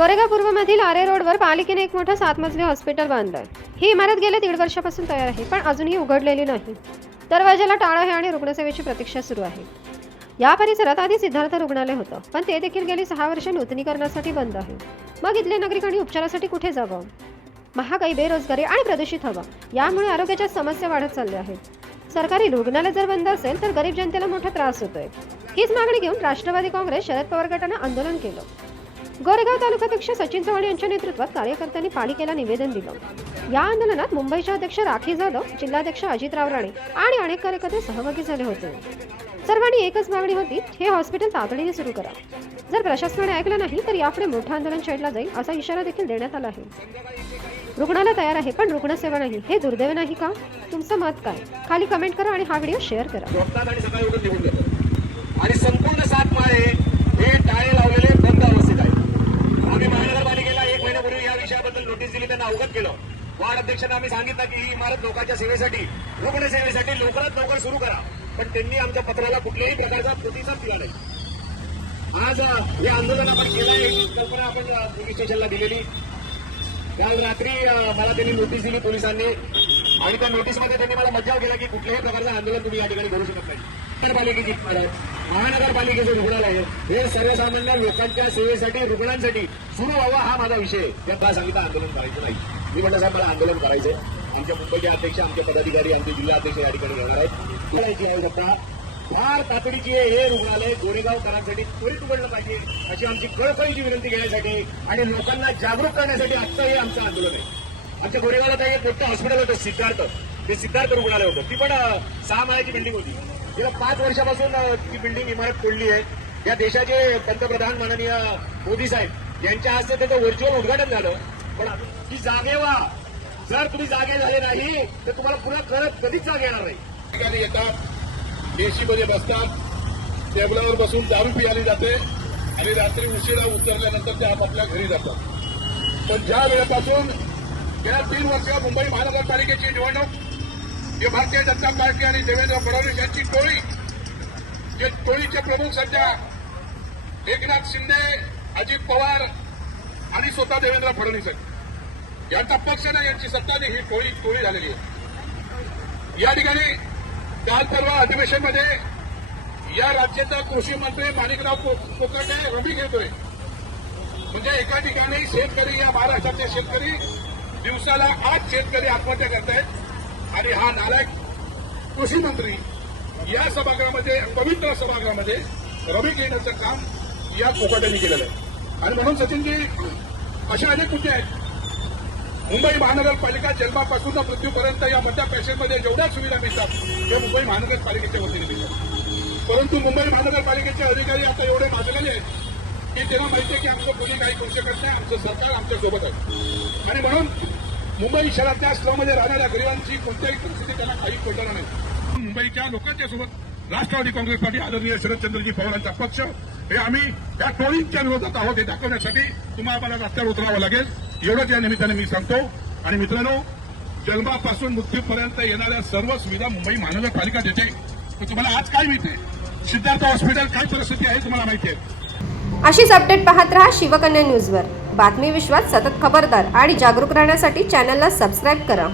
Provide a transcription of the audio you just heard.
गोरेगाव पूर्वमधील आरे रोडवर पालिकेने एक मोठं सात मजली हॉस्पिटल बांधलंय. ही इमारत गेल्या दीड वर्षापासून तयार आहे पण अजूनही उघडलेली नाही. दरवाजाला टाळं आहे आणि रुग्णसेवेची प्रतीक्षा सुरू आहे. या परिसरात आधी सिद्धार्थ रुग्णालय होतं पण ते देखील गेली सहा वर्ष नूतनीकरणासाठी बंद आहे. मग इथले नागरिकांनी उपचारासाठी कुठे जावं? महागाई बेरोजगारी आणि प्रदूषित हवा यामुळे आरोग्याच्या समस्या वाढत चालल्या आहेत. सरकारी रुग्णालय जर बंद असेल तर गरीब जनतेला मोठा त्रास होतोय. हीच मागणी घेऊन राष्ट्रवादी काँग्रेस शरद पवार गटानं आंदोलन केलं. गोरेगाव तालुकाध्यक्ष सचिन चव्हाण यांच्या नेतृत्वात कार्यकर्त्यांनी पालिकेला निवेदन दिलं. या आंदोलनात मुंबईच्या अध्यक्ष राखी जाधव जिल्हाध्यक्ष अजितराव राणे आणि अनेक कार्यकर्ते सहभागी झाले होते. सर्वांनी एकच मागणी होती हे हॉस्पिटल तातडीने सुरू करा. जर प्रशासनाने ऐकलं नाही तर यापुढे मोठं आंदोलन छेडला जाईल असा इशारा देखील देण्यात आला आहे. रुग्णाला तयार आहे पण रुग्णसेवा नाही हे दुर्दैव नाही का? तुमचं मत काय? खाली कमेंट करा आणि हा व्हिडिओ शेअर करा. आणि आणि संपूर्ण सात माळे हे टाळे लावलेले बंद अवस्थेत आहे आम्ही महानगरपालिकेला एक महिन्यापूर्वी या विषयाबद्दल नोटीस दिली त्यांना अवगत केलं अध्यक्षांना आम्ही सांगितलं की ही इमारत लोकांच्या सेवेसाठी रुग्णसेवेसाठी लवकरात लवकर सुरू करा. पण त्यांनी आमच्या पत्राला कुठल्याही प्रकारचा प्रतिसाद दिला नाही. आज हे आंदोलन आपण केलं आहे ही कल्पना आपण पोलीस स्टेशनला दिलेली. काल रात्री मला त्यांनी नोटीस दिली पोलिसांनी. आणि त्या नोटीसमध्ये त्यांनी मला मज्जाव केला की कुठल्याही प्रकारचं आंदोलन तुम्ही या ठिकाणी करू शकत नाही. नगरपालिकेची महानगरपालिकेचं रुग्णालय हे सर्वसामान्य लोकांच्या सेवेसाठी रुग्णांसाठी सुरू व्हावा हा माझा विषय आहे. त्या सांगितलं आंदोलन करायचं नाही? मी म्हटलं साहेब मला आंदोलन करायचंय. आमच्या मुंबईचे अध्यक्ष आमचे पदाधिकारी आमचे जिल्हाध्यक्ष या ठिकाणी येणार आहेत. करायची आवश्यकता फार तातडीची आहे हे रुग्णालय. गोरेगावकरांसाठी त्वरित उघडलं पाहिजे अशी आमची कळकळीची विनंती घेण्यासाठी आणि लोकांना जागरूक करण्यासाठी आजचं हे आमचं आंदोलन आहे. आमच्या गोरेगावला तर एक मोठं हॉस्पिटल होतं सिद्धार्थ. ते सिद्धार्थ रुग्णालय होतं. ती पण सहा माळ्याची बिल्डिंग होती. गेल्या पाच वर्षापासून ती बिल्डिंग इमारत तोडली आहे. या देशाचे पंतप्रधान माननीय मोदी साहेब यांच्या हस्ते त्याचं व्हर्च्युअल उद्घाटन झालं. पण ती जागे व्हा. जर तुम्ही जागे झाले नाही तर तुम्हाला पुन्हा करत कधीच जागे येणार नाही. ठिकाणी येतात एसीमध्ये बसतात टेबलावर बसून दारू पियाली जाते आणि रात्री उशिरा उतरल्यानंतर ते आपापल्या घरी जातात. पण ज्या वेळेपासून गेल्या तीन वर्ष मुंबई महानगरपालिकेची निवडणूक जे भारतीय जनता पार्टी आणि देवेंद्र फडणवीस यांची टोळी जे टोळीचे प्रमुख सध्या एकनाथ शिंदे अजित पवार आणि स्वतः देवेंद्र फडणवीस आहेत. यांचा पक्ष नाही यांची सत्ता नाही ही टोळी टोळी झालेली आहे. या ठिकाणी काल परवा अधिवेशनमध्ये या राज्याचा कृषी मंत्री माणिकराव को- रमी घेतोय म्हणजे एका ठिकाणी शेतकरी या महाराष्ट्रातले शेतकरी दिवसाला आठ शेतकरी आत्महत्या करतायत. आणि हा नालायक कृषी मंत्री या सभागृहामध्ये पवित्र सभागृहामध्ये रमी घेण्याचं काम या कोकाट्यांनी केलेलं आहे. आणि म्हणून सचिनजी अशा अनेक मुद्दे आहेत. मुंबई महानगरपालिका जन्मापासून मृत्यूपर्यंत या मध्या पॅशनमध्ये जेवढ्या सुविधा मिळतात त्या मुंबई महानगरपालिकेच्या वतीने मिळतात परंतु मुंबई महानगरपालिकेचे अधिकारी आता एवढे माजलेले आहेत की त्यांना माहिती आहे की आमचं कोणी काही करू शकत नाही आमचं सरकार आमच्यासोबत आहे. आणि म्हणून मुंबई शहरातल्या स्लममध्ये राहणाऱ्या गरिबांची कोणत्याही परिस्थिती त्यांना काही पडणार नाही. मुंबईच्या लोकांच्या सोबत राष्ट्रवादी काँग्रेस पार्टी आदरणीय शरदचंद्रजी पवारांचा पक्ष हे आम्ही या टोळींच्या विरोधात आहोत हे दाखवण्यासाठी तुम्हाला मला रस्त्यावर उतरावं लागेल. एवढंच या निमित्ताने मी सांगतो. आणि मित्रांनो जन्मापासून मृत्यूपर्यंत येणाऱ्या सर्व सुविधा मुंबई महानगरपालिका देते. तर तुम्हाला आज काय मिळते? सिद्धार्थ हॉस्पिटल काय परिस्थिती आहे तुम्हाला माहिती आहे. अशीच अपडेट पाहत रहा शिवकन्या न्यूजवर. बातमी विश्वात सतत खबरदार आणि जागरूक राहण्यासाठी चॅनलला सबस्क्राईब करा.